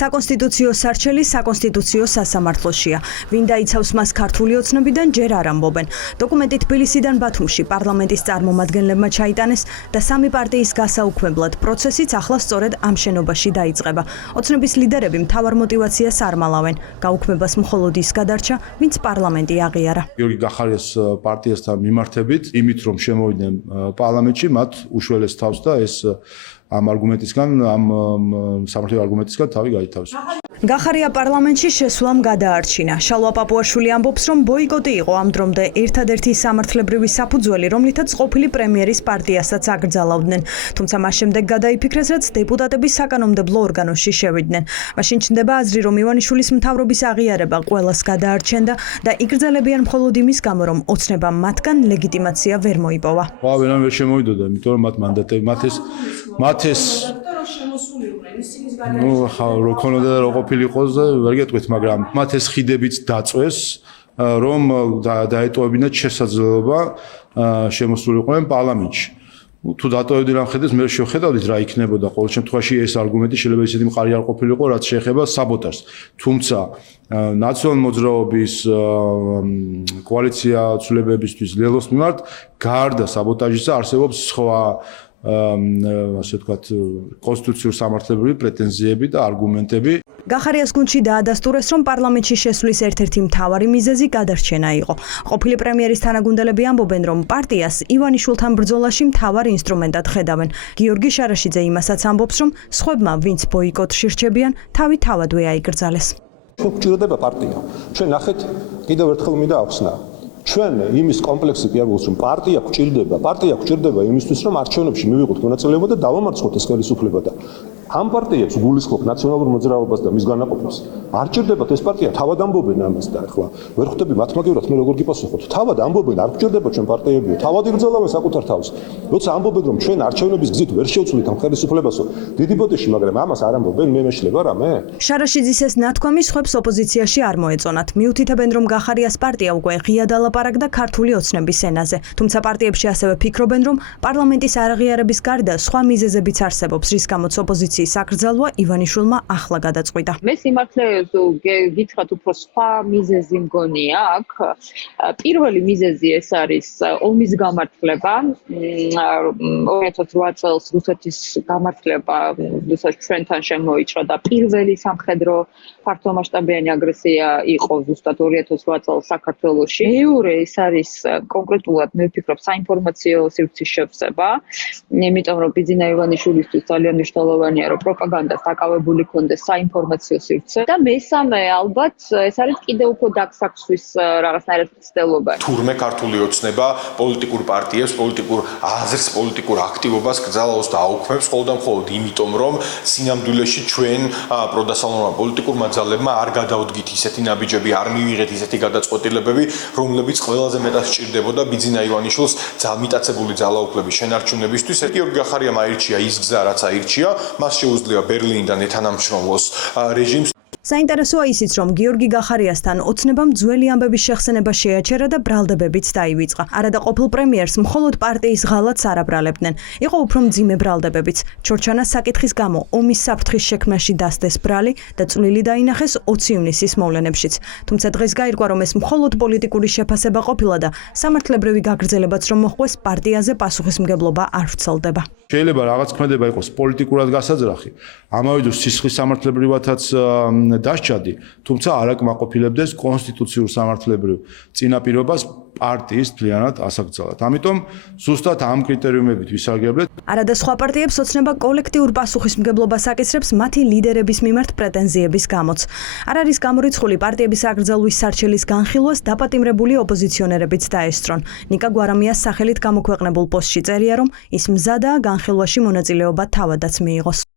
საკონსტიტუციო სარჩელი საკონსტიტუციო სასამართლოშია. ვინ დაიცავს მას ქართული ოცნებიდან ჯერ არ ამბობენ. დოკუმენტი თბილისიდან ბათუმში პარლამენტის წარმომადგენლებმა ჩაიტანეს და სამი პარტიის გასაუქმებლად პროცესიც ახლა სწორედ ამ შენობაში დაიწყება. ოცნების ლიდერები მთავარ მოტივაციას არ მალავენ. გაუქმებას მხოლოდ ის გადარჩა, ვინც პარლამენტი აღიარა. გიორგი გახარიას პარტიასთან მიმართებით, იმით რომ შემოვიდნენ პარლამენტში, მათ უშველეს თავს და ეს ამ არგუმენტისგან, ამ სამართლებრივ არგუმენტისგან თავი გაითავეს. გახარია პარლამენტში შესვლამ გადაარჩინა. შალვა პაპუაშვილი ამბობს, რომ ბოიკოტი იყო ამ დრომდე ერთადერთი სამართლებრივი საფუძველი, რომლითაც ყოფილი პრემიერის პარტიასაც აკრძალავდნენ. თუმცა მას შემდეგ გადაიფიქრეს, რაც დეპუტატები საკანონმდებლო ორგანოში შევიდნენ. მაშინ ჩნდება აზრი, რომ ივანიშვილის მთავრობის აღიარება ყველას გადაარჩენდა და იკრძალებიან მხოლოდ იმის გამო, რომ ოცნებამ მათგან ლეგიტიმაცია ვერ მოიპოვა. ვერან ვერ შემოვიდოდა, იმიტომ რომ მათ მანდატები მათ ეს რო ქონოდა და რო ყოფილიყოს და ვერ გეტყვით, მაგრამ მათ ეს ხიდებიც დაწვეს, რომ დაეტოვებინათ შესაძლებლობა შემოსულიყვნენ პარლამენტში. თუ დატოვებდნენ ამ ხედებს, მე შევხედავდით რა იქნებოდა. ყოველ შემთხვევაში ეს არგუმენტი შეიძლება ისეთი მყარი არ ყოფილიყო, რაც შეეხება საბოტაჟს. თუმცა ნაციონალური მოძრაობის კოალიცია ცვლილებებისთვის ლელოს მიმართ გარდა საბოტაჟისა არსებობს სხვა ასე ვთქვათ, კონსტიტუციურ სამართლებრივი პრეტენზიები და არგუმენტები. გახარიას გუნდში დაადასტურეს, რომ პარლამენტში შესვლის ერთ-ერთი მთავარი მიზეზი გადარჩენა იყო. ყოფილი პრემიერის თანაგუნდელები ამბობენ, რომ პარტიას ივანიშვილთან ბრძოლაში მთავარ ინსტრუმენტად ხედავენ. გიორგი შარაშიძე იმასაც ამბობს, რომ სხვებმა, ვინც ბოიკოტში რჩებიან, თავი თავადვე აიკრძალეს. ჩვენ გვჭირდება პარტია. ჩვენ ნახეთ, კიდევ ერთხელ მინდა ახსნა. ჩვენ იმის კომპლექსი კი არ გვაქვს, რომ პარტია გვჭირდება იმისთვის, რომ არჩევნებში მივიღოთ მონაწილეობა და დავამარცხოთ ეს ხელისუფლება და ამ პარტიებს გულისხმობ ნაციონალურ მოძრაობას და მის განაყოფას. არ ჭირდებათ ეს პარტია, თავად ამბობენ ამას და ახლა ვერ ხვდები მათმაგევრად მე როგორ გიპასუხოთ. თავად ამბობენ, არ გვჭირდება ჩვენ პარტიებიო, თავად იგრძელავენ საკუთარ თავს. როცა ამბობენ, რომ ჩვენ არჩევნების გზით ვერ შევცვლით ამ ხელისუფლებასო, დიდი ბოდიში, მაგრამ ამას არ ამბობენ, მე მეშლება რამე? შარაშიძის ეს ნათქვამი სხვებს ოპოზიციაში არ მოეწონათ. მიუთითებენ, რომ გახარიას პარტია უკვე ღია დალაპარაკდა ქართული ოცნების ენაზე. თუმცა პარტიებში ასევე ფიქრობენ, რომ პარლამენტის არაღიარების გარდა სხვა მიზეზებიც არსებობს, რის გამოც ოპოზიციის აკრძალვა ივანიშვილმა ახლა გადაწყვიტა. მე სიმართლე გითხრათ, უფრო სხვა მიზეზი მგონია აქ. პირველი მიზეზი ეს არის ომის გამართლება. 2008 წელს რუსეთის გამართლება, როდესაც ჩვენთან შემოიჭრა და პირველი სამხედრო ფართომასშტაბიანი აგრესია იყო ზუსტად 2008 წელს საქართველოში. მეორე ეს არის კონკრეტულად მე ვფიქრობ საინფორმაციო სივრცის შევსება, იმიტომ რომ ბიძინა ივანიშვილისთვის ძალიან მნიშვნელოვანია რომ პროპაგანდას დაკავებული ქონდეს საინფორმაციო სივრცე და მესამე ალბათ ეს არის კიდევ უფრო დაგსახსვის რაღაცნაირად ცდელობა. თურმე ქართული ოცნება პოლიტიკურ პარტიებს, პოლიტიკურ აზრს, პოლიტიკურ აქტივობას გრძალავს და აუქმებს მხოლოდ და მხოლოდ იმიტომ, რომ სინამდვილეში ჩვენ პროდასალონმა პოლიტიკურმა ძალებმა არ გადავდგით ისეთი ნაბიჯები, არ მივიღეთ ისეთი გადაწყვეტილებები, რომლებიც ყველაზე მეტად სჭირდებოდა ბიძინა ივანიშვილს მიტაცებული ძალაუფლების შენარჩუნებისთვის. გიორგი გახარიამ აირჩია ის გზა, რაც აირჩია, მას შეუძლია ბერლინიდან ეთანამშრომლოს რეჟიმს. საინტერესოა ისიც, რომ გიორგი გახარიასთან ოცნებამ ძველი ამბების შეხსენება შეაჩერა და ბრალდებებიც დაივიწყა. არადა ყოფილ პრემიერს მხოლოდ პარტიის ღალატს არ აბრალებდნენ. იყო უფრო მძიმე ბრალდებებიც. ჩორჩანას საკითხის გამო ომის საფრთხის შექმნაში დასდეს ბრალი და წვლილი დაინახეს 20 ივნისის მოვლენებშიც. თუმცა დღეს გაირკვა, რომ ეს მხოლოდ პოლიტიკური შეფასება ყოფილა და სამართლებრივი გაგრძელებაც რომ მოხდეს, პარტიაზე პასუხისმგებლობა არ ვრცელდება. შეიძლება რაღაც ქმედება იყოს პოლიტიკურად გასაძრახი, ამავე დროს სისხლის სამართლებრივათაც დასჭადი, თუმცა არ აკმაყოფილებდეს კონსტიტუციურ სამართლებრივ წინაპირობას პარტიის მთლიანად ასაკრძალად. ამიტომ ზუსტად ამ კრიტერიუმებით ვისარგებლეთ. არადა სხვა პარტიებს ოცნება კოლექტიურ პასუხისმგებლობას აკისრებს მათი ლიდერების მიმართ პრეტენზიების გამოც. არ არის გამორიცხული პარტიების აკრძალვის სარჩელის განხილვას დაპატიმრებული ოპოზიციონერებიც დაესწრონ. ნიკა გვარამიას სახელით გამოქვეყნებულ პოსტში წერია, რომ ის მზადაა განხილვაში მონაწილეობა თავადაც მიიღოს.